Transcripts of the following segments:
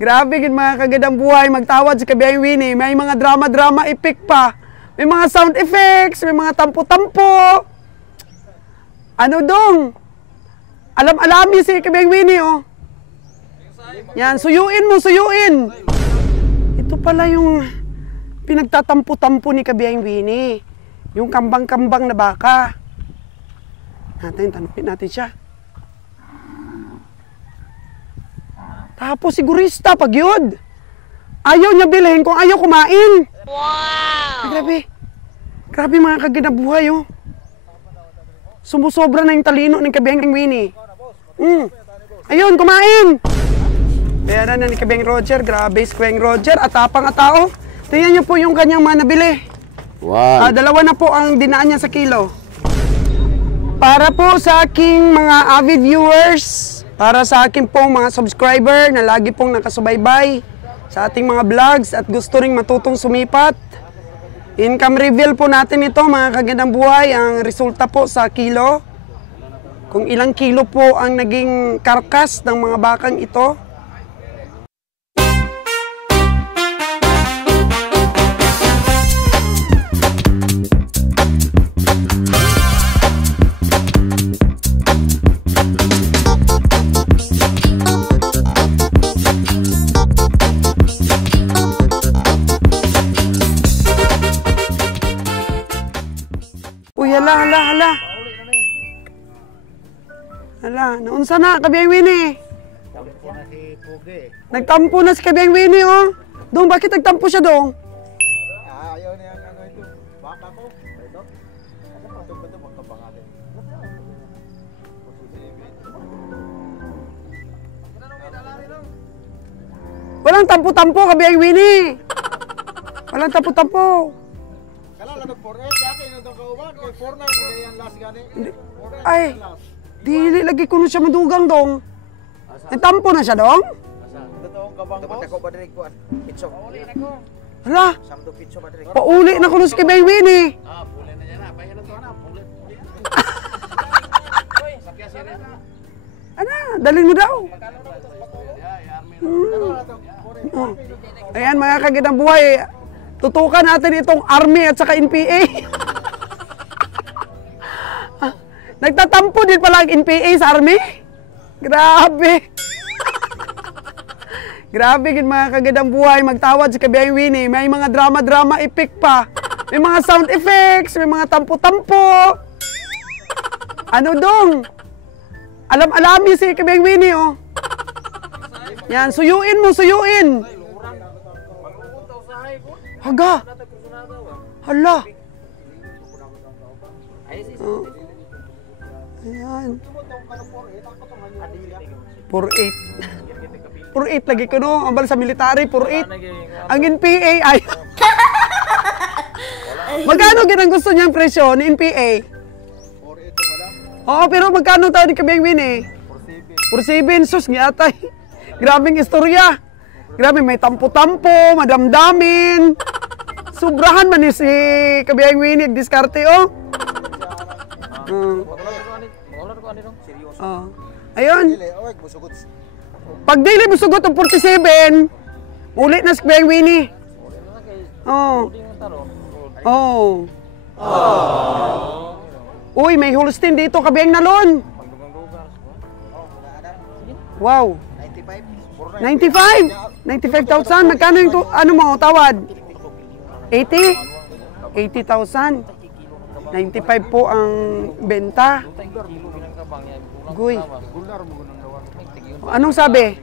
Grabe gid mga kagandang buhay magtawad si Kabiyahing Winnie. May mga drama-drama epic pa. May mga sound effects, may mga tampo-tampo. Ano dong? Alam-alami si Kabiyahing Winnie, oh. Yan, suyuin mo, suyuin. Ito pala yung pinagtatampo-tampo ni Kabiyahing Winnie. Yung kambang-kambang na baka. Tanungin natin siya. Tapos sigurista, pag yun. Ayaw niya bilhin kung ayaw kumain. Wow! Ay, grabe. Grabe mga kaginabuhay, oh. Sumusobra na yung talino ng Kabiyahing Winnie. Ayun, kumain! Bayaran na ni Kabiyahing Roger. Grabe, Kabiyahing Roger. Atapang atao. Tingnan niyo po yung kanyang manabili. Wow. Dalawa na po ang dinaan niya sa kilo. Para po sa aking mga avid viewers, para sa aking pong mga subscriber na lagi pong nakasubaybay sa ating mga vlogs at gusto ring matutong sumipat, income reveal po natin ito mga kagandang buhay, ang resulta po sa kilo. Kung ilang kilo po ang naging karkas ng mga bakang ito. Uy, hala. Hala, naunsa na, Kabiyahing Winnie? Tampo na si Pugi. Nagtampo na si Kabiyahing Winnie, oh. Dong, bakit nagtampo siya, Dong? Ayaw niya ano ito. Baka ko. Ito. Ano pa ito magkabangalan? Walang tampo-tampo, Kabiyahing Winnie. Walang tampo-tampo. Kala lang 48 yata yung itong kauban. Kaya 49 kaya yan last gani. Ay, dili lagi ko na siya madugang, Dong. Nagtampo na siya, Dong? Totoong kabang boss. Dapat ako ba direk ko? Pitso. Pauli na ko. Hala, Samto pitso ba direk? pauli na ko na si Kabiyahing Winnie. Puli na yan. Pahilan to na. Puli. Uy, sakya sire. Ano, dalhin mo daw. Ayan mga kagandang buhay, tutukan natin itong Army at saka NPA. Nagtatampo din pala ang NPA sa Army. Grabe. Grabe gid mga kagandang buhay magtawad si Kabiyahing Winnie. May mga drama-drama epic pa. May mga sound effects, may mga tampo-tampo. Ano dong? Alam-alami si Kabiyahing Winnie, oh. Yan, suyuin mo, suyuin. Haga. Hala. Oh. Ayan. 48. 48 lagi ko, no? Ang bala sa military, 48. Ang NPA ay... Magkano ginang gusto niyang presyo ni NPA? 48 Oo, pero magkano tayo ni Kabiyahing Winnie? 47. Sus, ngiyatay. Grabing istorya. Grabe, may tampo-tampo, madamdamin. Sobrahan man ni si Kabiyahing Winnie, diskarte, oh. Ayun. Pag dili mo sugot ang 47, ulit na si Kabiyahing Winnie. Oh. Oh. Uy, may Holstein dito, Kabiyahing Nalon. Wow. 95? 95,000? Magkano yung ano mo, tawad? 80? 80,000. 95 po ang benta. Guy. Anong sabi?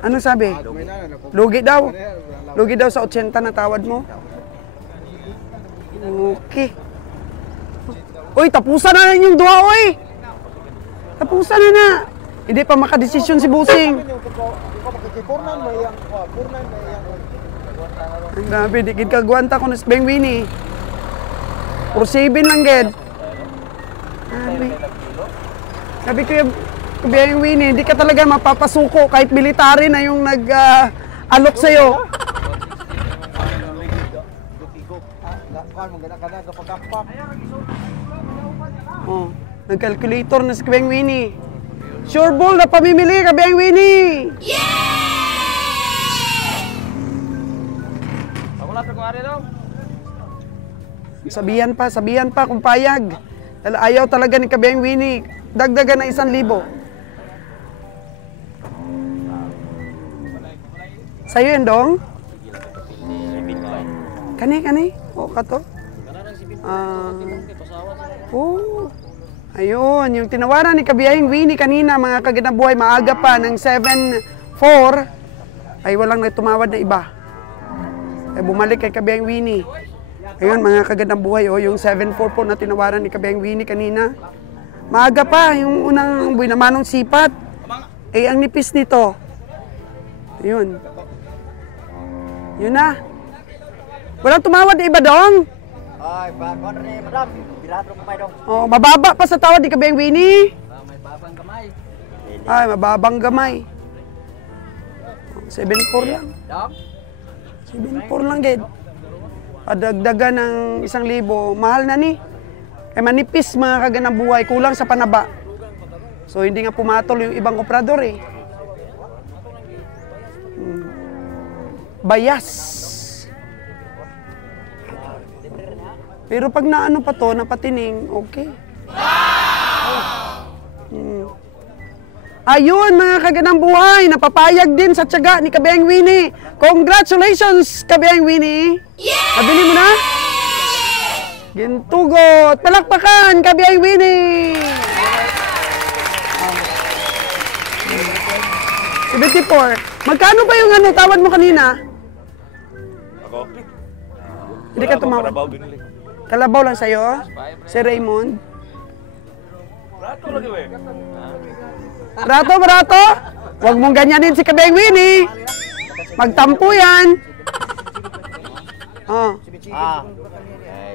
Anong sabi? Lugi daw. Lugi daw sa 80 na tawad mo. Okay. Uy, tapusan na yung duha, uy. Tapusan na. Hindi pa makadesisyon si Busing. Ang grabe, di gid kagwanta ko na si Kabiyahing Winnie. 47 lang gid. Sabi ko, Kabiyahing Winnie, hindi ka talaga mapapasuko kahit military na yung nag-alok sa'yo. Oh, nag-calculator na si Kabiyahing Winnie. Sure ball na pamimili, Kabiyahing Winnie! Yeah! Sabihan pa kung payag. Ayaw talaga ni Kabiyahing Winnie. Dagdagan ng 1,000. Sa'yo yun, Dong? Kani? O, kato? Ayun, yung tinawaran ni Kabiyahing Winnie kanina, mga kagandang buhay, maaga pa ng 7-4, ay walang nagtumawad na iba. Ay bumalik kay Kabiyahing Winnie. Ayun, mga kagandang buhay, yung 7-4 po na tinawaran ni Kabiyahing Winnie kanina. Maaga pa, yung unang buhay naman ng sipat. Ay, ang nipis nito. Ayun. Yun na. Walang tumawad na iba, Dong? Ay, bakit ni madam? Bilato kamay dong. Oh, mababa pa sa tawad ni Kabiyahing Winnie. May babang kamay. Ay, mababang gamay. 7-4 lang. Dong? 7-4 lang, Ged. Padagdagan ng 1,000. Mahal na ni. Kaya manipis mga kagandang buhay. Kulang sa panaba. So, hindi nga pumatol yung ibang komprador eh. Bayas. Pero pag naano pa to, napatining, okay. Ayun, mga kagandang buhay, napapayag din sa tiyaga ni Kabiyahing Winnie. Congratulations, Kabiyahing Winnie. Nabili mo na? Gintugot. Palakpakan, Kabiyahing Winnie. 74. Magkano ba yung tawad mo kanina? Ako? Hindi ka tumawad. Kalabaw lang sa'yo? Si Raymond? Rato lagi, we. Barato? Huwag mong ganyanin si Kabiyahing Winnie. Magtampo yan. Oh.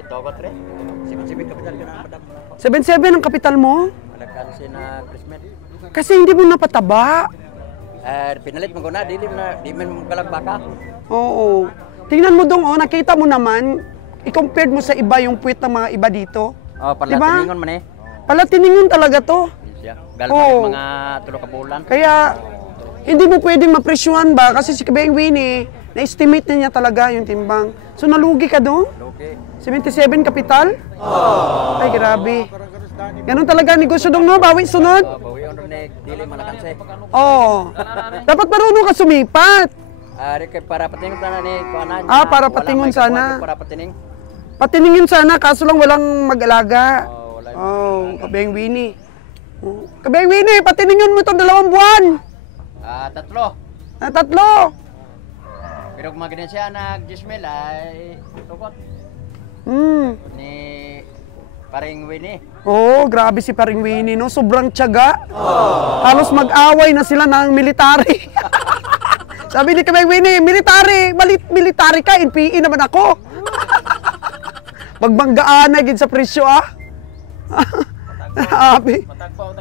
Togot rin. Sibit kapital ka na madam. 7-7 ang kapital mo? Malagkan si na Christmas. Kasi hindi mo napataba. Pinalit mo ko na, di man kalagbaka. Oo. Tingnan mo dong, nakita mo naman, i-compared mo sa iba yung puwit ng mga iba dito. Oh, palatiningon man eh. Palatiningon talaga to. Galpa mga tulo ka bulan. Kaya, hindi mo pwedeng mapresyuhan ba? Kasi si Kabiyahing Winnie, na-estimate na niya talaga yung timbang. So, nalugi ka doon? Okay. 77 kapital? Ay, grabe. Ganun talaga negosyo dong, no? Bawi sunod? Bawi on rin, dili malakanse. Oo. Dapat marunong ka sumipat. Para patingon sana ni kuanan. Para patingon sana. Para patining. Patiningin sana, kaso lang walang mag-alaga. Wala. Kabiyahing Winnie. Kabiyahing Winnie, patiningin mo itong 2 buwan. 3. 3. Pero kung maganin siya nag-Gismel ay tukot. Ni Paring Winnie. Grabe si Paring Winnie, no? Sobrang tiyaga. Halos mag-away na sila ng military. Sabi ni Kabiyahing Winnie, military ka, NPE naman ako. Magbanggaan na gid sa presyo, Abi. Matagpaw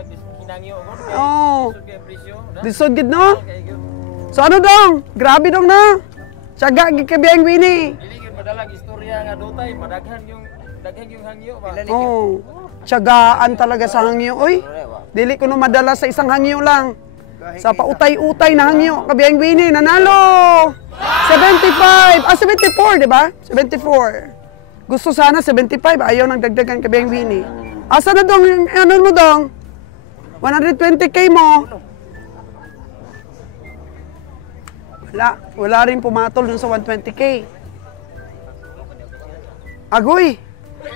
hinangyo ko. Presyo. Disod gid, no? So ano dong? Grabe dong, no? Tiyaga gid Kabiyahing Winnie. Dili gyud madalag istorya nga dutay, daghan yung hangyo ba. Tiyagaan talaga sa hangyo, oy. Dili ko no madala sa isang hangyo lang. Sa pautay-utay na hangyo, Kabiyahing Winnie nanalo. 75, 74, di ba? 74. Gusto sana 75, ayaw nang dagdagan Kabiyahing Winnie. Asa na dong yung ano mo dong? 120k mo. Wala rin pumatol dun sa 120k. Agoy,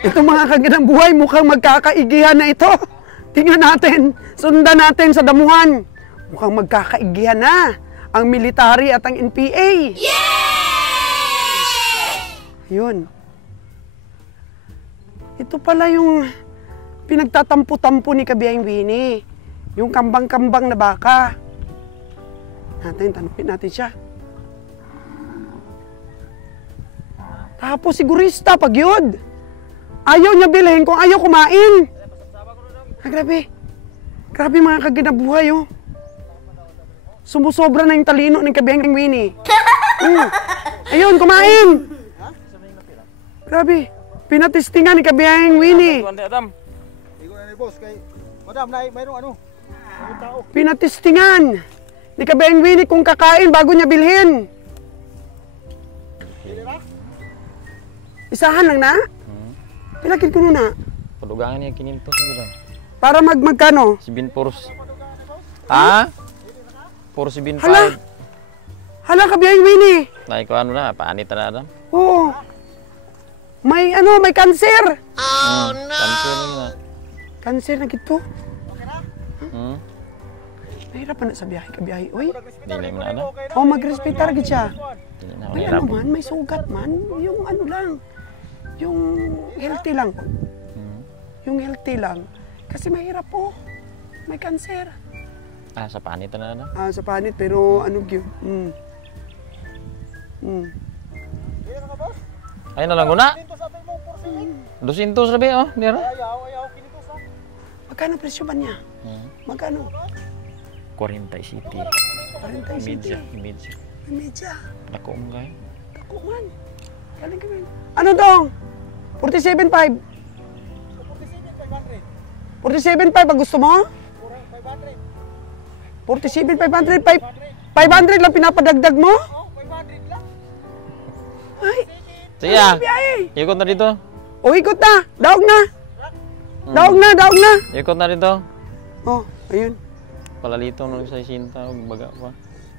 itong mga kagandang buhay mukhang magkakaigihan na ito. Tingnan natin, sundan natin sa damuhan. Mukhang magkakaigihan na ang military at ang NPA. Yun. Ito pala yung pinagtatampo-tampo ni Kabiyahing Winnie. Yung kambang-kambang na baka. Tanungin natin siya. Tapos sigurista, pag yun. Ayaw niya bilhin kung ayaw kumain. Grabe. Grabe mga kaganabuhay, Sumusobra na yung talino ng Kabiyahing Winnie. Ayun, kumain. Grabe. Pinatistingan ni Kabiyahing Winnie. Pinatistingan ni Kabiyahing Winnie kung kakain bago niya bilhin. Isahan lang na? Pilakid ko na. Padugangan niya kinintos sila. Para magkano? Si Bin Puros. Ha? Puros si Bin Hala! 5. Hala ka biyang Winnie! Naiko ano na, paanit na Adam. Oo. May cancer! Kanso na. Cancer na gito. Hmm? Nahirapan na sa biyahe ka biyahe. Uy, Dili mo na Adam. oh magrespetar gid siya. Dili na May mahirap. ano man, may sugat man. Yung ano lang. Yung healthy lang. Yung healthy lang. Kasi mahirap po. May cancer. Ah, sa paanit na Adam. Sa panit, pero ano yun? Ay na lang una. 200 rabi oh, dira. Magkano presyo ba niya? Magkano? 40 city. 40 Imedya, city. imedya. May medya. Dako mo kay. Ako man. Galing kami. Ano dong? 47.5. 47.5 ang gusto mo? 47.500. 500 lang pinapadagdag mo? Ay. Sige ah. Biyahe. Ikot na dito. O, ikot na. Daog na. Daog na, daog na. Ikot na dito. Oh, ayun. Palalito nung sa isinta, baga pa.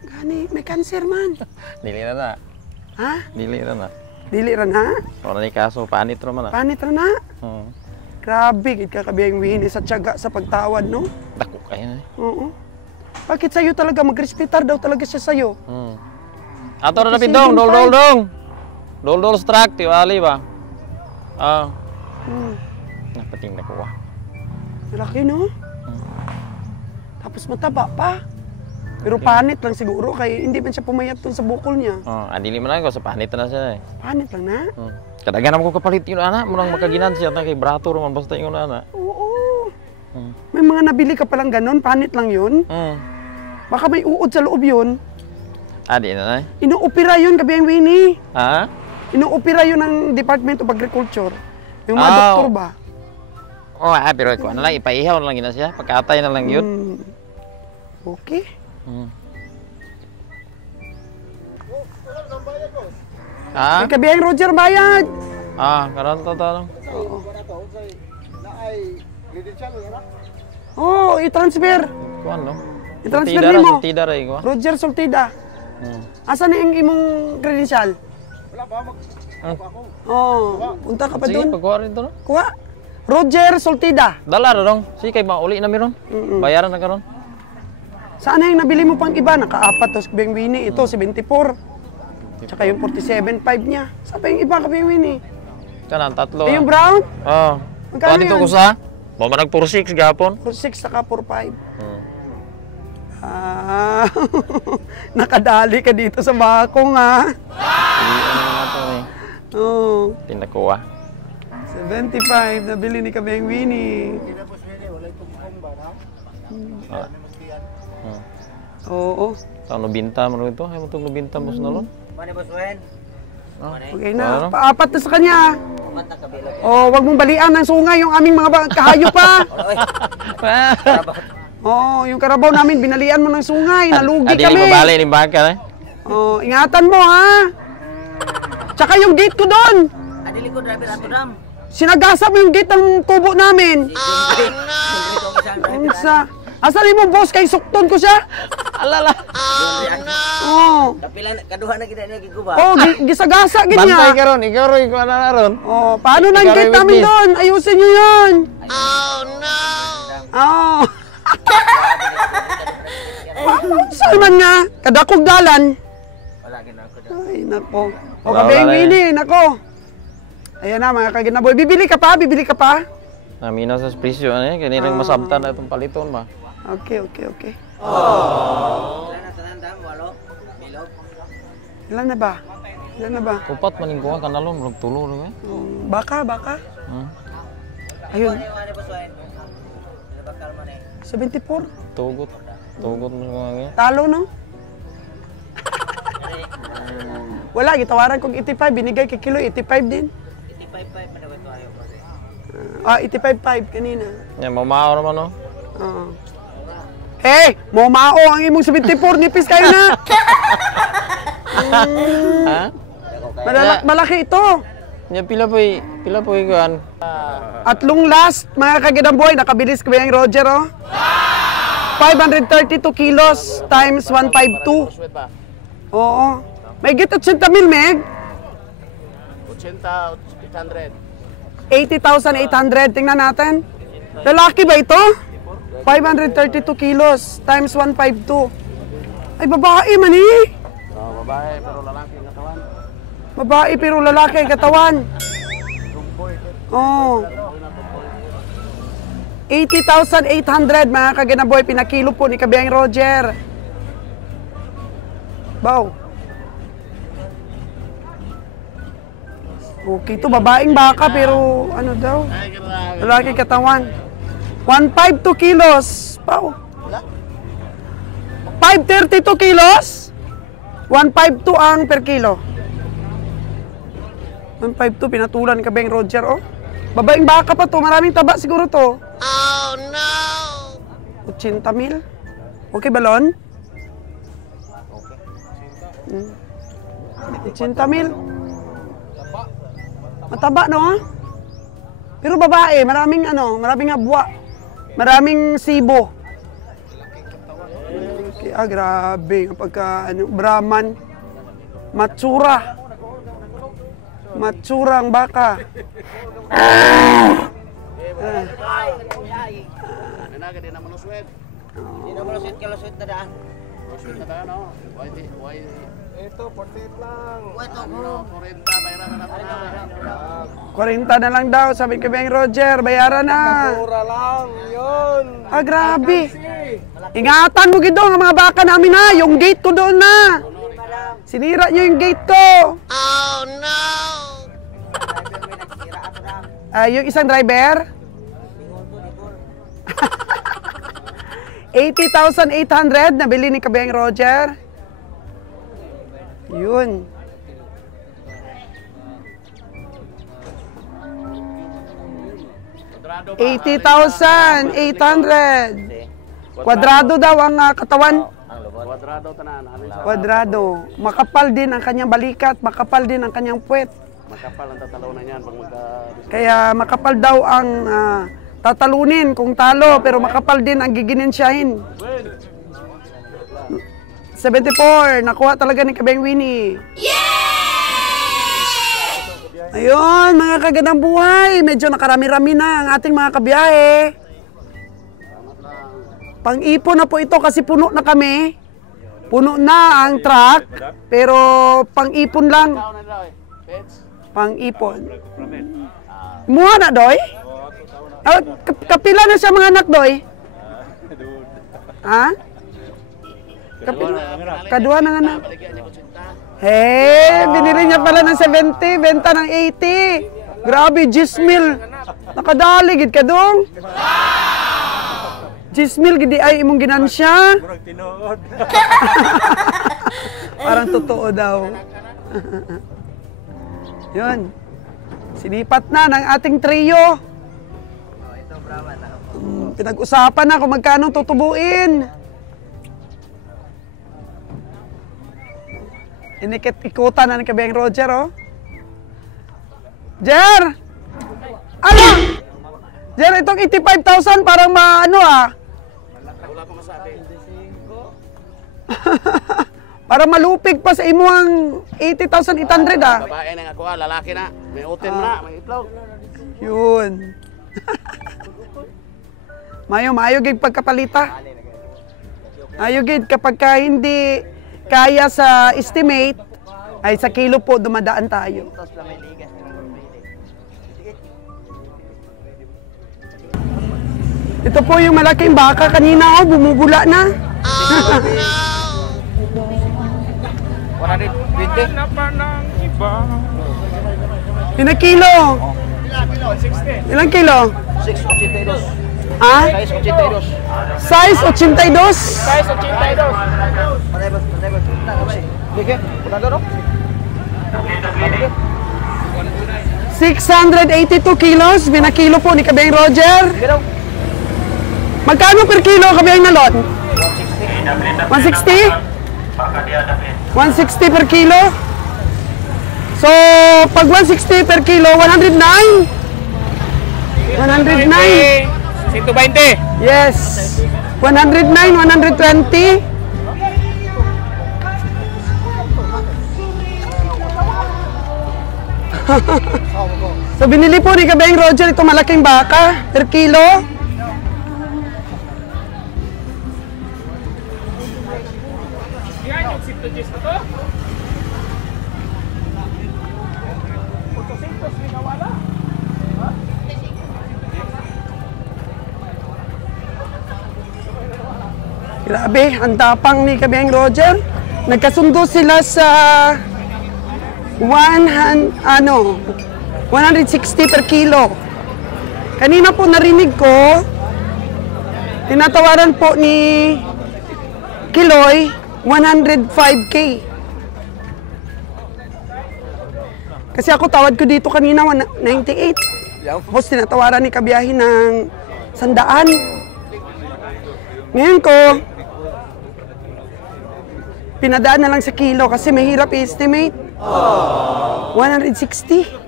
Gani, may cancer man. Dili na na. Ha? Dili na na. Dili ran ha? Wala ni kaso, panit naman na. Panit ra na. Oo. Grabe, gid ka kabiyang Winnie sa tiyaga sa pagtawad, no? Dako kayo na. Oo. Bakit sa'yo talaga? Magrespetar daw talaga siya sa'yo. Ato na pindong, dol. Dol struck, tiwali ba? Ah, napating na kuha. Malaki, no? Tapos mataba pa. Pero panit lang siguro, kaya hindi man siya pumayat dun sa bukol niya. Adili mo na ako, sa panit na siya eh. Panit lang na? Kadagan naman ko kapalit yun, anak. Murang makaginan siya, kay brato naman basta yun, anak. Oo. May mga nabili ka palang ganun, panit lang yun. Baka may uod sa loob yun. Di na na. Inuopera yun, kabiyang Winnie. Ha? Inuopera yun ng Department of Agriculture. Yung mga doktor ba? Pero ko na lang, ipaihaw na lang yun siya. Pagkatay na lang yun. Okay. Ha? May kabiyang Roger bayad. Karon to lang. Oo, i-transfer. Kuan no? I-transfer nimo. Sultida ra ko. Roger Sultida. Asa na yung imong credential? Wala ba Punta ka pa Sige, doon. pagkuha rin to no? Kuha. Roger Sultida. Dala ra dong. Sige kay mauli na miron. Bayaran na karon. Saan na yung nabili mo pang iba? Nakaapat to si Kabiyang Winnie. Ito, 74. Tsaka yung 47.5 niya. Saan pa yung iba, Kabiyang Winnie? Kanan tatlo. Yung brown? Magkano Kuha dito yan? ko sa. Mo manag 46 gapon. 46 saka 45. Nakadali ka dito sa bakong, ha? Oo. Tinakuha. 75, nabili ni Kabiyang Winnie. Oo. Sa binta mo ito? Ay mo itong binta mo sa nalon? Okay na, paapat na sa kanya. Wag mong balian ng sungay yung aming mga kahayop pa. Yung karabaw namin, binalian mo ng sungay, nalugi Adi kami. ni mabali ni baka eh. Ingatan mo, ha? Tsaka yung gate ko doon. Adili ko driver ato dam. Sinagasa mo yung gate ng tubo namin. Asan mo, boss? Kay sukton ko siya. Alala. Kapilan kaduha na kita niya giguba. Gisagasa gid niya. Bantay ka ron, ikaw ron, ikaw na ron. Paano na yung gate namin doon? Ayusin niyo yun. Saan man nga? Kadakog dalan. Wala gina ako dam. Ay, nako. Kabiyang Winnie, nako. Ayan na, mga kaginaboy. Bibili ka pa? Bibili ka pa? Naminaw sa presyo ano eh, kanilang masabtan na itong paliton ba? Okay. Wala na tanan dam, walo. Bilog. Ilan na ba? Upat maning kuha kanalon, murag tulo rin eh. Baka. Ayun, Ano ba suwain? Ano ba kalma na eh? 74. Tugot mo sa mga nga. Talo, no? Wala, gitawaran kong 85. Binigay kay kilo, 85 din. 85 pa daw ito ayaw ko. 85.5 kanina. Yan, mamao naman no? Hey, momao ang imong 74. Nipis kayo na. Ha? Malaki ito. Nya pila po ikuan. At long last, mga kagidamboy, nakabilis ko yung Roger, oh. 532 kilos times 152. Oo. May git 80,000, Meg. 80,800. 80,800. Tingnan natin. Lalaki ba ito? 532 kilos times 152. Ay, babae man eh. Babae pero lalaki ang katawan. Babae pero lalaki ang katawan. Oh. 80,800 mga kaginaboy. Pinakilo po ni Kabiyang Roger. Bow. Okay, ito babaeng baka pero ano daw? Lalaki katawan. 152 kilos. Wow. 532 kilos. 152 ang per kilo. 152 pinatulan ni Kabeng Roger, oh. Babaeng baka pa to, maraming taba siguro to. Oh no. 80,000. Okay, balon? Okay. 80,000. Mataba, no? Pero babae, maraming abwa. Maraming sibo. Okay, grabe. Pagka, Brahman. Matsura. Matsura ang baka. Naga din naman uswed. Hindi na maluswit na daan. Uswed na tayo, no? Why? Ito, 48 lang. Ito, 40, bayaran na natin. 40 na lang daw, sabi ko Beng Roger, bayaran na. Mura lang, yun. Ah, grabe. Ingatan mo gito ang mga baka namin na, yung gate ko doon na. Sinira nyo yung gate ko. Oh no! Yung isang driver? 80,800 nabili ni Kabeng Roger. Yun. $80,800. Kwadrado daw ang katawan. Kwadrado tanan. Kwadrado. Makapal din ang kanyang balikat, makapal din ang kanyang puwet. Makapal ang tatalaw na yan pag Kaya makapal daw ang tatalunin kung talo, pero makapal din ang giginensyahin. 74, nakuha talaga ni Kabeng Winnie. Ayun, mga kagandang buhay. Medyo nakarami-rami na ang ating mga kabiyahe. Pang-ipon na po ito kasi puno na kami. Puno na ang truck, pero pang-ipon lang. Pang-ipon. Muha na, Doy? Kapila na siya mga anak, Doy? Ha? Kadua ng anak. Hey, binili niya pala ng 70, benta ng 80. Grabe, 10,000. Nakadali, gid ka dong. 10,000, gidi ay imong ginansya. Parang totoo daw. Yun. Sinipat na ng ating trio. Pinag-usapan na kung magkano tutubuin. Inikit-ikutan na ni Kabeng Roger, oh. Jer! Ano? Jer, itong 85,000 parang maano, ah. Wala ko masabi. Parang malupig pa sa imuang 80,800, ah. Babae na ako, lalaki na. May utin na, may itlog. Yun. Mayo gid pagkapalita. Mayo gid kapag hindi kaya sa estimate, ay sa kilo po dumadaan tayo. Ito po yung malaking baka kanina, oh, bumubula na. Oh no! Ilang kilo? Ilang kilo? 682. Ah? Size 82. Size 82? Patay. Sige, punta doon. 682 kilos, binakilo po ni Kabeng Roger. Magkano per kilo Kabeng Nalot? 160? 160 per kilo? So, pag 160 per kilo, 109. 109. 120. Yes. 109, 120. So, binili po ni Kabeng Roger itong malaking baka per kilo. Yan yung siptogis na to. Grabe, ang tapang ni Kabeng Roger. Nagkasundo sila sa 160 per kilo. Kanina po narinig ko, tinatawaran po ni Kiloy 105K. Kasi ako tawad ko dito kanina 98. Tapos tinatawaran ni Kabiyahin ng 100. Ngayon ko, pinadaan na lang sa kilo kasi mahirap i-estimate. 160.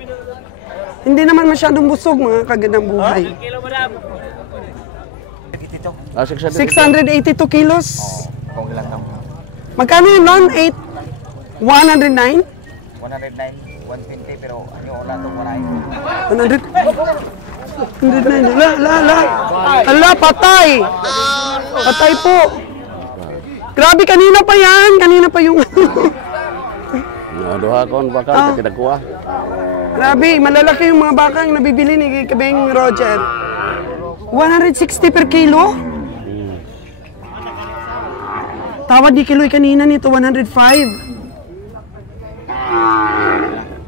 Hindi naman masyadong busog mga kagandang buhay. Kilo, madam. 682 kilos. Kung ilang taon? Magkano yun nun? 109? 109, 120 pero ano wala itong marahin. 100? 109. Ala, patay. Patay po. Grabe, kanina pa yan. Kanina pa yung... Doha kon bakal kita kuah. Grabe, malalaki yung mga baka yung nabibili ni Kabeng Roger. 160 per kilo? Tawad ni Kiloy kanina nito, 105.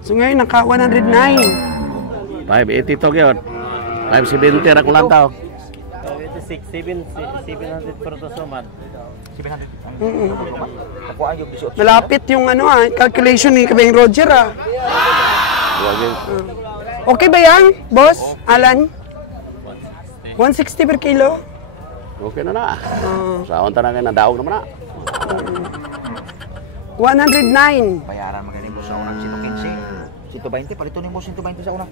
So ngayon, naka 109. 580 to gyud. 570 ra ko lang taw. 700 per to suman. 700. Ako ang yung 18. Malapit yung calculation ni Kabeng Roger Okay ba yan, boss? Alan? 160 per kilo? Okay na na. Sa unta na kay nadaog naman na. 109. Bayaran magaling mo sa unang 115. 120 palito ni mo 120 sa una.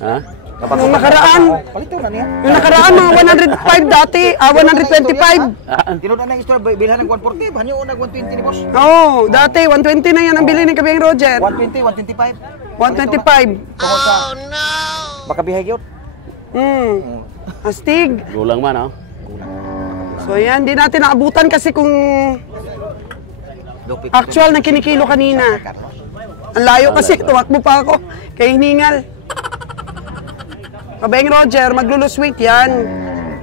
Ha? Yung nakaraan, Palito na niya. yung nakaraan mga 105 dati, 125. Tinod na yung istorya bilhan ng 140, banyo una 120 ni boss. Oo, dati 120 na yan ang bili ni Kabeng Roger. 120, 125. 125. Baka bihay gyud. Astig. Gulang man, oh. So yan, di natin naabutan kasi kung Lupit. actual na kinikilo kanina. Ang layo kasi, tumakbo pa ako kay hiningal. Kabeng Roger, maglulose weight yan.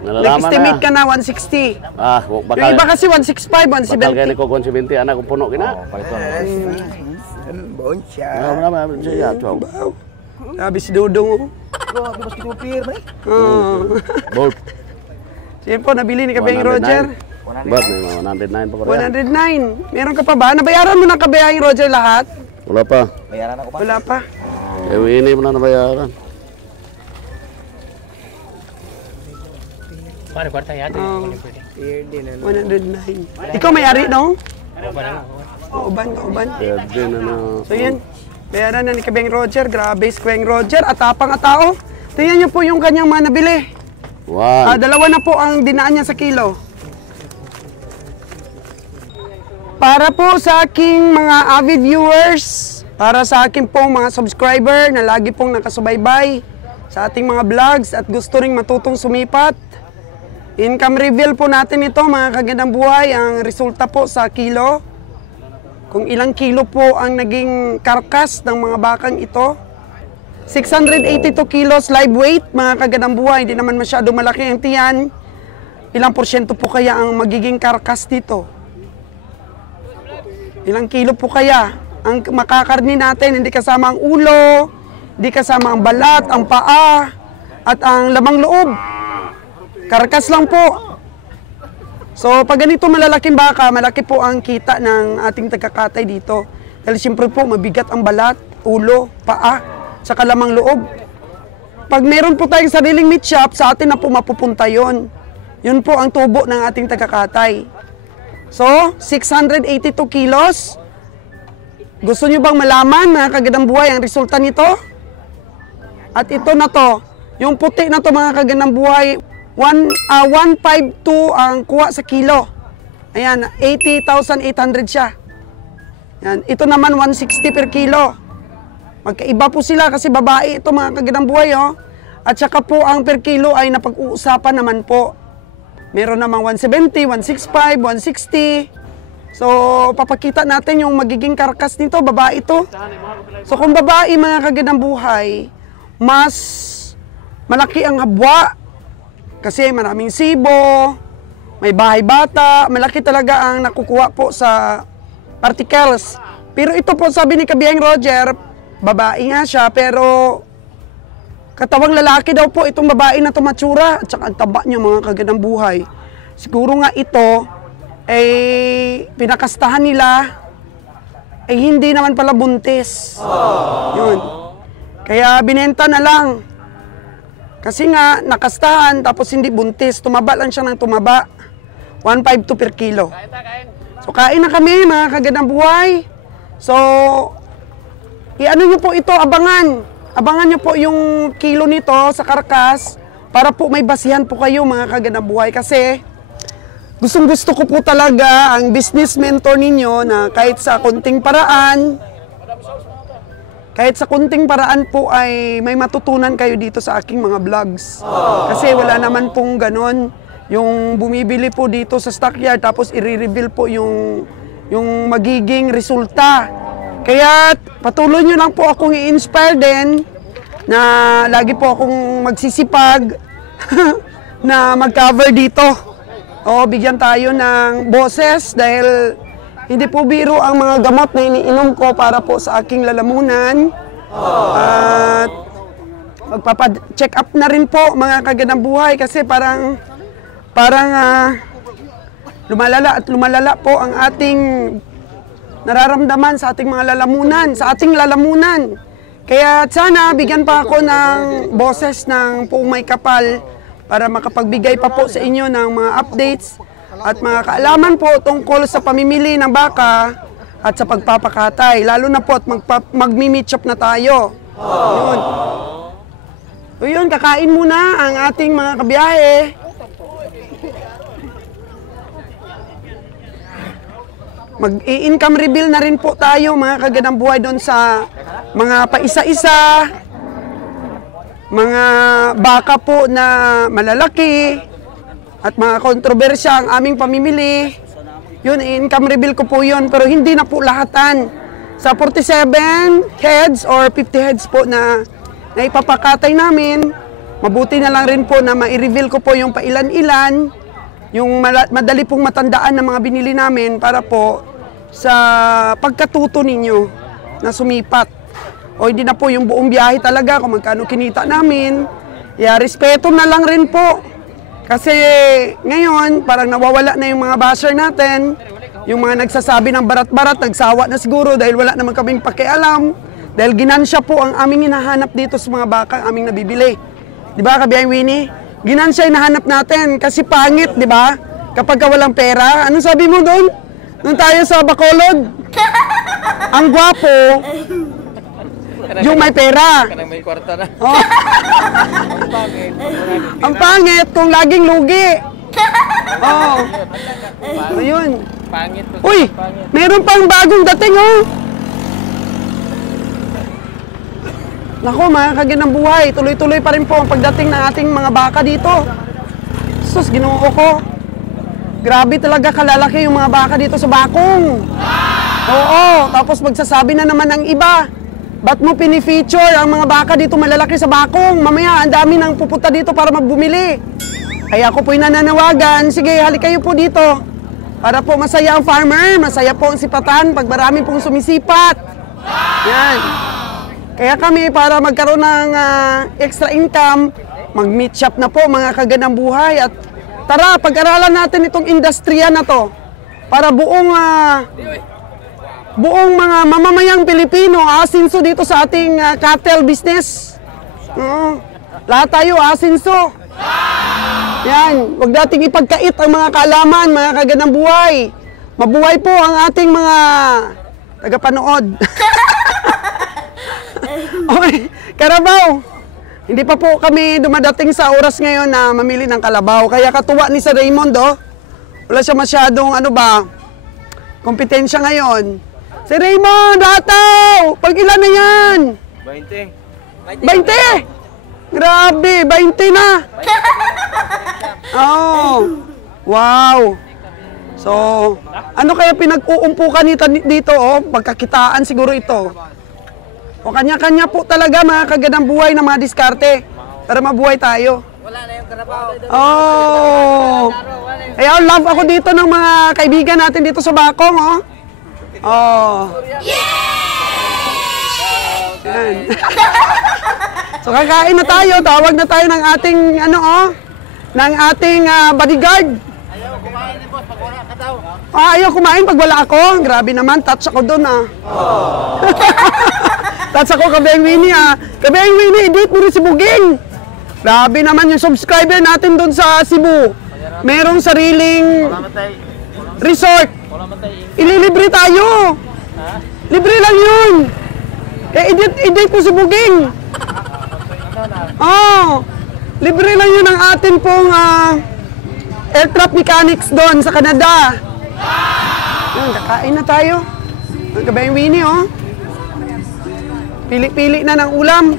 Nalalaman Nag-estimate na. ka na 160. Ah, Yung bakal. iba kasi 165, Bakal kay 170. ko kon 70 anak ko puno kina. Palito na. Wala man siya to. Sabi si Dudong. Bro, di mas kita pir ba? Bolt. Siya po, nabili ni Kabeng 109. Roger. Bot na 109 pa ko. 109. Meron ka pa ba? Nabayaran mo ng Kabeng Roger lahat? Wala pa. Bayaran ako pa. Wala pa. Eh ini mo na nabayaran. Paano kwarta yata? 109. Ikaw may-ari, no? Kauban. Pwede na na. So yan, bayaran na ni Kabeng Roger. Grabe, si Kabeng Roger. At tapang at tao. Tingnan niyo po yung kanyang mga nabili. One. Dalawa na po ang dinaan niya sa kilo. Para po sa aking mga avid viewers, para sa aking pong mga subscriber na lagi pong nakasubaybay sa ating mga vlogs at gusto ring matutong sumipat, income reveal po natin ito mga kagandang buhay, ang resulta po sa kilo. Kung ilang kilo po ang naging karkas ng mga bakang ito. 682 kilos live weight mga kagandang buhay, hindi naman masyado malaki ang tiyan. Ilang porsyento po kaya ang magiging karkas dito? Ilang kilo po kaya ang makakarni natin, hindi kasama ang ulo, hindi kasama ang balat, ang paa, at ang lamang loob. Karkas lang po. So pag ganito malalaking baka, malaki po ang kita ng ating tagakatay dito. Dahil siyempre po mabigat ang balat, ulo, paa, saka lamang loob. Pag meron po tayong sariling meat shop, sa atin na po mapupunta yon. Yun po ang tubo ng ating tagakatay. So, 682 kilos. Gusto nyo bang malaman, mga kagandang buhay, ang resulta nito? At ito na to, yung puti na to, mga kagandang buhay, 152 ang kuha sa kilo. Ayan, 80,800 siya. Yan, ito naman 160 per kilo. Magkaiba po sila kasi babae ito, mga kagandang buhay, oh. At saka po ang per kilo ay napag-uusapan naman po. Meron namang 170, 165, 160. So, papakita natin yung magiging karkas nito, babae ito. So, kung babae, mga kagandang buhay, mas malaki ang habwa. Kasi maraming sibo, may bahay bata, malaki talaga ang nakukuha po sa particles. Pero ito po, sabi ni Kabiyang Roger, babae nga siya, pero katawang lalaki daw po itong babae na tumatsura. At saka ang taba niya, mga kagandang buhay. Siguro nga ito, ay pinakastahan nila, ay hindi naman pala buntis. Yun. Kaya binenta na lang. Kasi nga, nakastahan, tapos hindi buntis. Tumaba lang siya ng tumaba. 152 per kilo. So, kain na kami, mga kagandang buhay. So, i-ano nyo po ito, abangan. Abangan nyo po yung kilo nito sa karkas para po may basihan po kayo, mga kagandang buhay. Kasi, gustong-gusto ko po talaga ang business mentor ninyo na kahit sa konting paraan, po ay may matutunan kayo dito sa aking mga vlogs. Kasi wala naman pong ganon. Yung bumibili po dito sa stockyard tapos i-reveal po yung magiging resulta. Kaya patuloy nyo lang po akong i-inspire din na lagi po akong magsisipag na mag-cover dito. O bigyan tayo ng boses dahil hindi po biro ang mga gamot na iniinom ko para po sa aking lalamunan. At magpapa-check up na rin po, mga kagandang buhay, kasi parang lumalala at lumalala po ang ating nararamdaman sa ating mga lalamunan, sa ating lalamunan. Kaya sana bigyan pa ako ng boses ng Puong May Kapal para makapagbigay pa po sa inyo ng mga updates at mga kaalaman po tungkol sa pamimili ng baka at sa pagpapakatay. Lalo na po at magmi-meet shop na tayo. Yun. So yun, kakain muna ang ating mga kabiyahe. Mag-i-income reveal na rin po tayo, mga kagandang buhay, doon sa mga paisa-isa, mga baka po na malalaki, at mga kontrobersya ang aming pamimili. Yun, income reveal ko po yun, pero hindi na po lahatan. Sa 47 heads or 50 heads po na ipapakatay namin, mabuti na lang rin po na ma-reveal ko po yung pailan-ilan, yung madali pong matandaan ng mga binili namin para po sa pagkatuto ninyo na sumipat. O hindi na po yung buong biyahe talaga kung magkano kinita namin. Respeto na lang rin po. Kasi ngayon, parang nawawala na yung mga basher natin. Yung mga nagsasabi ng barat-barat, nagsawa na siguro dahil wala naman kaming pakialam. Dahil ginansya po ang aming hinahanap dito sa mga baka aming nabibili. Di ba, Kabiyang Winnie? Ginansya yung nahanap natin kasi pangit, di ba? Kapag walang pera. Anong sabi mo doon? Doon tayo sa Bacolod. Ang gwapo, yung may pera. Kanang may kwarta na. Oh. Ang pangit kung laging lugi. Oh. Ayun. Pangit. Uy, meron pang bagong dating, oh. Nako, mga kagandang buhay, tuloy-tuloy pa rin po ang pagdating ng ating mga baka dito. Sus, Ginoo ko. Grabe talaga kalalaki yung mga baka dito sa Bakong. Oo, tapos magsasabi na naman ng iba. Ba't mo pinifeature ang mga baka dito malalaki sa Bakong? Mamaya, ang dami nang pupunta dito para magbumili. Kaya ako po'y nananawagan, sige, halik kayo po dito. Para po masaya ang farmer, masaya po ang sipatan pag marami pong sumisipat. Yan. Kaya kami, para magkaroon ng extra income, mag-meet shop na po, mga kagandang buhay. At tara, pag-aralan natin itong industriya na to para buong mga mamamayang Pilipino asinso dito sa ating cattle business. Lahat tayo asinso. Yan, huwag nating ipagkait ang mga kaalaman, mga kagandang buhay. Mabuhay po ang ating mga tagapanood. Okay, Carabao. Hindi pa po kami dumadating sa oras ngayon na mamili ng kalabaw. Kaya katuwa ni Sir Raymond, oh. Wala siya masyadong, kompetensya ngayon. Si Raymond, hataw! Pag ilan na yan? 20. 20! Grabe, 20 na! Oh, wow! So, ano kaya pinag-uumpukan dito, oh? Pagkakitaan siguro ito. O kanya-kanya po talaga mga kagandang buhay ng mga diskarte para mabuhay tayo. Wala na yung karabaw. Oh! Kaya love ako dito ng mga kaibigan natin dito sa Bakong, oh. Oh. Yan. So kakain na tayo, tawag na tayo ng ating ng ating bodyguard. Ayaw kumain ni boss pag wala ka daw. Ayaw kumain pag wala ako. Grabe naman, touch ako doon touch ako, Kabeng Winnie Kabeng Winnie, edit mo rin si Buging. Grabe naman yung subscriber natin doon sa Cebu. Merong sariling resort. Ililibre tayo. Libre lang yun. Kaya edit mo si Buging. Oh, libre lang yun ang atin pong aircraft mechanics doon sa Canada. Yan, kakain na tayo. Ang Kabeng Winnie, oh. Pili-pili na ng ulam.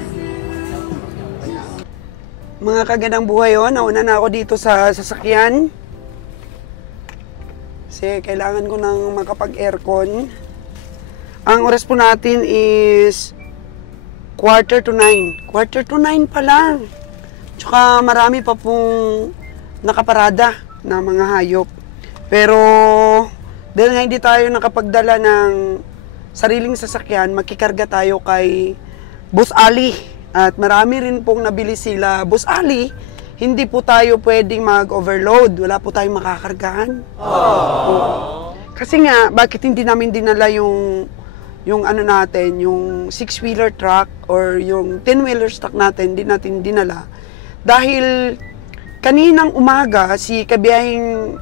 Mga kagandang buhay, oh. Nauna na ako dito sa sasakyan. Kasi kailangan ko nang makapag-aircon. Ang oras po natin is 8:45. 8:45 pa lang. Tsaka marami pa pong nakaparada na mga hayop. Pero dahil nga hindi tayo nakapagdala ng sariling sasakyan, magkikarga tayo kay Boss Ali. At marami rin pong nabili sila. Boss Ali, hindi po tayo pwedeng mag-overload. Wala po tayong makakargahan. Kasi nga, bakit hindi namin dinala yung natin, yung 6-wheeler truck or yung 10-wheeler truck natin, hindi natin dinala. Dahil kaninang umaga, si kabiyahing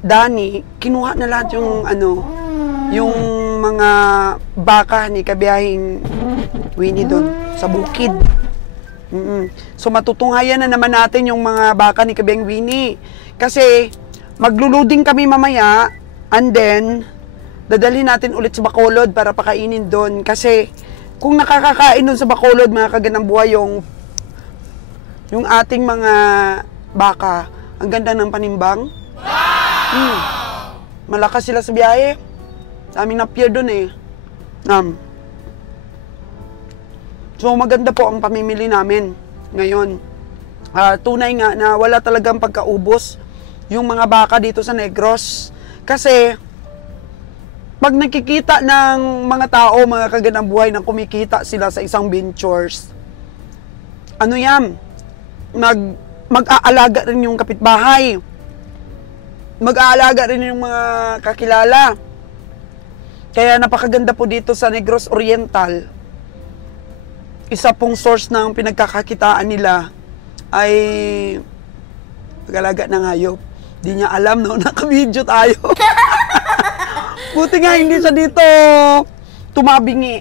Danny, kinuha na lahat yung mga baka ni kabiyahing Winnie doon sa bukid. So matutunghayan na naman natin yung mga baka ni kabiyahing Winnie. Kasi magluluding kami mamaya and then dadalhin natin ulit sa Bacolod para pakainin doon. Kasi kung nakakakain doon sa Bacolod, mga kagandang buhay, yung ating mga baka, ang ganda ng panimbang. Malakas sila sa biyahe. Daming na-pier doon eh. So maganda po ang pamimili namin ngayon. Tunay nga na wala talagang pagkaubos yung mga baka dito sa Negros. Kasi pag nakikita ng mga tao, mga kagandang buhay, na kumikita sila sa isang ventures, mag-aalaga rin yung kapitbahay. Mag-aalaga rin yung mga kakilala. Kaya napakaganda po dito sa Negros Oriental. Isa pong source ng pinagkakakitaan nila ay mag-alaga ng hayop. Di niya alam, no? Naka-video tayo. Buti nga hindi siya dito tumabingi.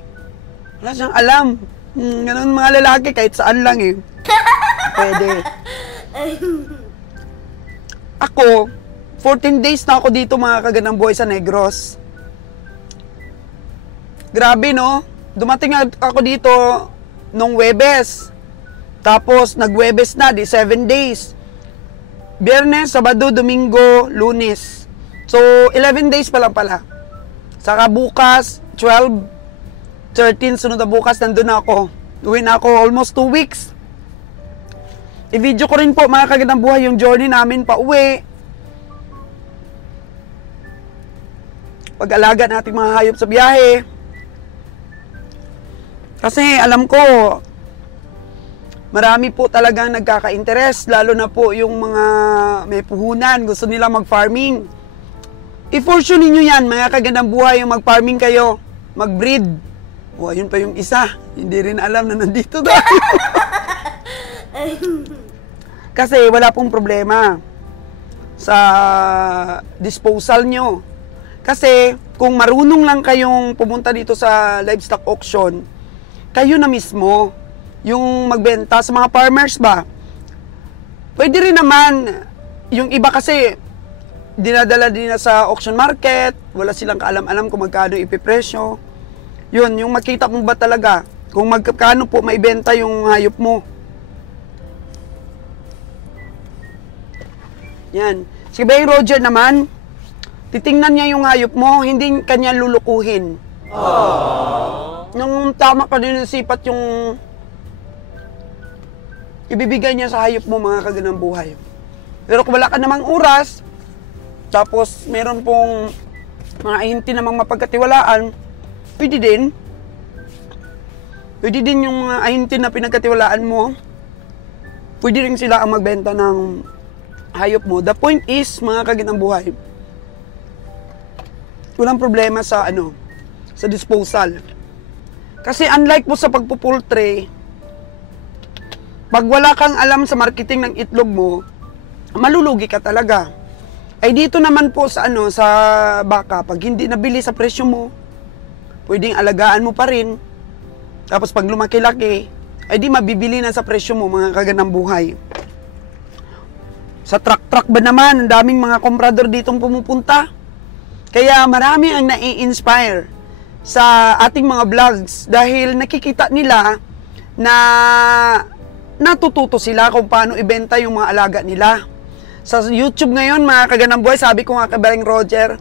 Wala siyang alam. Ganun mga lalaki, kahit saan lang eh. Pwede. Ako, 14 days na ako dito, mga kagandang buhay, sa Negros. Grabe, no? Dumating ako dito nung Webes. Tapos, nag-Webes na, di 7 days. Biyernes, Sabado, Domingo, Lunes. So, 11 days pa lang pala. Saka bukas, 12, 13, sunod na bukas, nandun na ako. Uwi na ako almost 2 weeks. I-video ko rin po, mga kagandang buhay, yung journey namin pa uwi. Pag-alaga natin mga hayop sa biyahe. Kasi alam ko, marami po talagang nagkaka-interest, lalo na po yung mga may puhunan, gusto nila mag-farming. I-fortune ninyo yan, mga kagandang buhay, yung mag-farming kayo, mag-breed. O, ayun pa yung isa, hindi rin alam na nandito tayo. Kasi wala pong problema sa disposal nyo. Kasi kung marunong lang kayong pumunta dito sa livestock auction, kayo na mismo yung magbenta sa mga farmers ba. Pwede rin naman, yung iba kasi dinadala din na sa auction market, wala silang kaalam-alam kung magkano ipipresyo. Yun, yung makita mo ba talaga kung magkano po maibenta yung hayop mo. Yan. Si Beng Roger naman, titingnan niya yung hayop mo, hindi kanya lulukuhin. Nung tama pa din ng sipat yung ibibigay niya sa hayop mo, mga kaganang buhay. Pero kung wala ka namang oras, tapos meron pong mga ahinti namang mapagkatiwalaan, pwede din. Pwede din yung mga ahinti na pinagkatiwalaan mo, pwede rin sila ang magbenta ng hayop mo. The point is, mga kaganang buhay, walang problema sa sa disposal. Kasi unlike po sa pagpupultre, pag wala kang alam sa marketing ng itlog mo, malulugi ka talaga. Ay dito naman po sa sa baka, pag hindi nabili sa presyo mo, pwedeng alagaan mo pa rin. Tapos pag lumaki-laki, ay di mabibili na sa presyo mo, mga kaganang buhay. Sa truck ba naman, ang daming mga komprador ditong pumupunta. Kaya marami ang nai-inspire sa ating mga vlogs dahil nakikita nila na natututo sila kung paano ibenta yung mga alaga nila. Sa YouTube ngayon, mga kaganang buhay, sabi ko nga kay Beng Roger,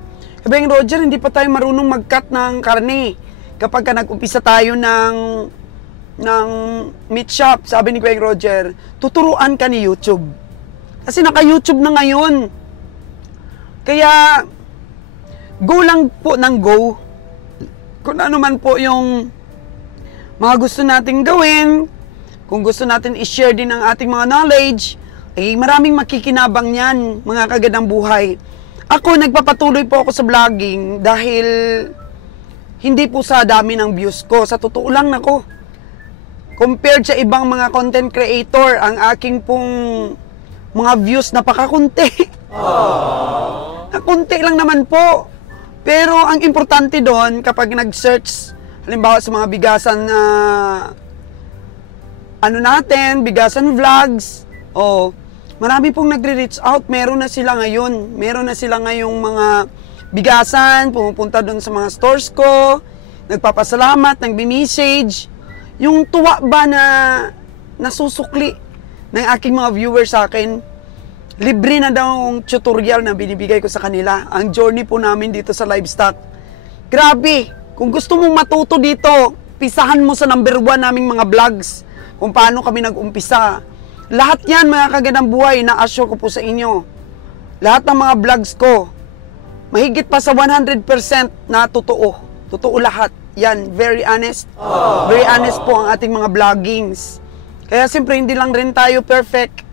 hindi pa tayo marunong mag-cut ng karne. Kapag nag-umpisa tayo ng meat shop, sabi ni Beng Roger, tuturuan ka ni YouTube. Kasi naka-YouTube na ngayon. Kaya, go lang po ng go. Kung ano man po yung mga gusto nating gawin, kung gusto natin i-share din ang ating mga knowledge, ay maraming makikinabang yan, mga kaganang buhay. Ako, nagpapatuloy po ako sa vlogging dahil hindi po sa dami ng views ko. Sa totoo lang nako. Compared sa ibang mga content creator, ang aking pong mga views napakakunti. Nakunti lang naman po. Pero ang importante doon, kapag nag-search, halimbawa sa mga bigasan na bigasan vlogs, marami pong nagre-reach out, meron na sila ngayon. Meron na sila ngayong mga bigasan, pumupunta doon sa mga stores ko, nagpapasalamat, nagbi-message. Yung tuwa ba na nasusukli ng aking mga viewers sa akin, libre na daw ang tutorial na binibigay ko sa kanila. Ang journey po namin dito sa livestock. Grabe! Kung gusto mong matuto dito, pisahan mo sa number 1 naming mga vlogs kung paano kami nag-umpisa. Lahat yan, mga kaganang buhay, na-assure ko po sa inyo. Lahat ng mga vlogs ko, mahigit pa sa 100% na totoo. Totoo lahat. Yan, very honest. Very honest po ang ating mga vloggings. Kaya siyempre, hindi lang rin tayo perfect.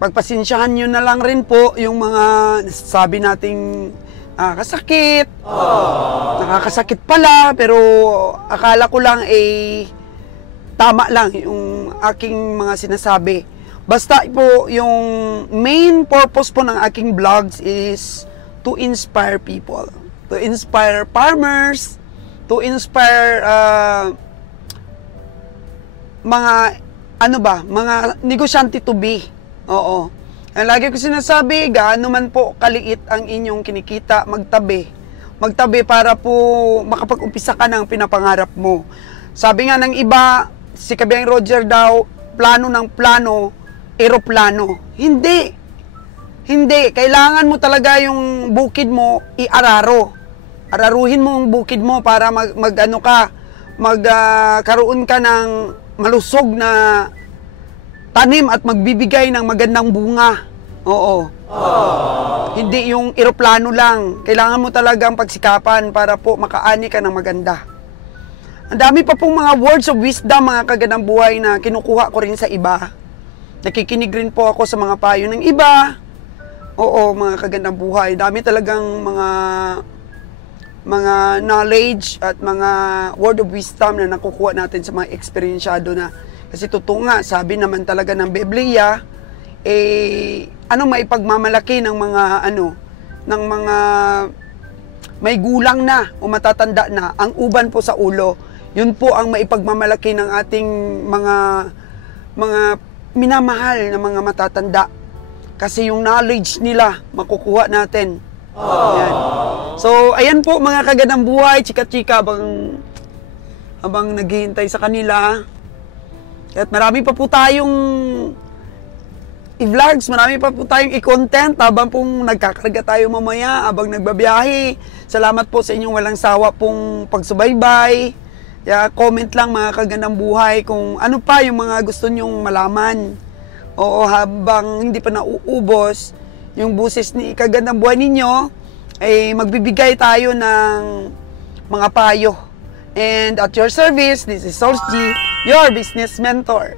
Pagpasensyahan nyo na lang rin po yung mga nasasabi nating kasakit. Nakakasakit pala, pero akala ko lang tama lang yung aking mga sinasabi. Basta po, yung main purpose po ng aking vlogs is to inspire people. To inspire farmers, to inspire mga negosyante to be. Oo. Ang lagi ko sinasabi, gaano man po kaliit ang inyong kinikita, magtabi. Magtabi para po makapag-umpisa ka ng pinapangarap mo. Sabi nga ng iba, si Beng Roger daw, plano ng plano, eroplano. Hindi. Hindi. Kailangan mo talaga yung bukid mo iararo. Araruhin mo ang bukid mo para magkaroon ka ng malusog na tanim at magbibigay ng magandang bunga. Oo. Hindi yung eroplano lang. Kailangan mo talagang pagsikapan para po makaani ka ng maganda. Ang dami pa pong mga words of wisdom, mga kaganang buhay na kinukuha ko rin sa iba. Nakikinig rin po ako sa mga payo ng iba. Oo, mga kagandang buhay. Dami talagang mga knowledge at mga word of wisdom na nakukuha natin sa mga eksperyensyado na. Kasi totoo nga, sabi naman talaga ng Biblia, maipagmamalaki ng mga may gulang na o matatanda na, ang uban po sa ulo. Yun po ang maipagmamalaki ng ating mga minamahal na mga matatanda. Kasi yung knowledge nila, makukuha natin. Ayan. So, ayan po mga kagandang buhay, chika-chika, habang naghihintay sa kanila. At marami pa po tayong i-vlogs, marami pa po tayong i-content habang pong nagkakarga tayo mamaya, habang nagbabiyahe. Salamat po sa inyong walang sawa pong pagsubaybay. Comment lang mga kagandang buhay kung ano pa yung mga gusto nyong malaman. Oo, habang hindi pa nauubos yung buses ni kagandang buhay ninyo, ay magbibigay tayo ng mga payo. And at your service, this is Source G, your business mentor.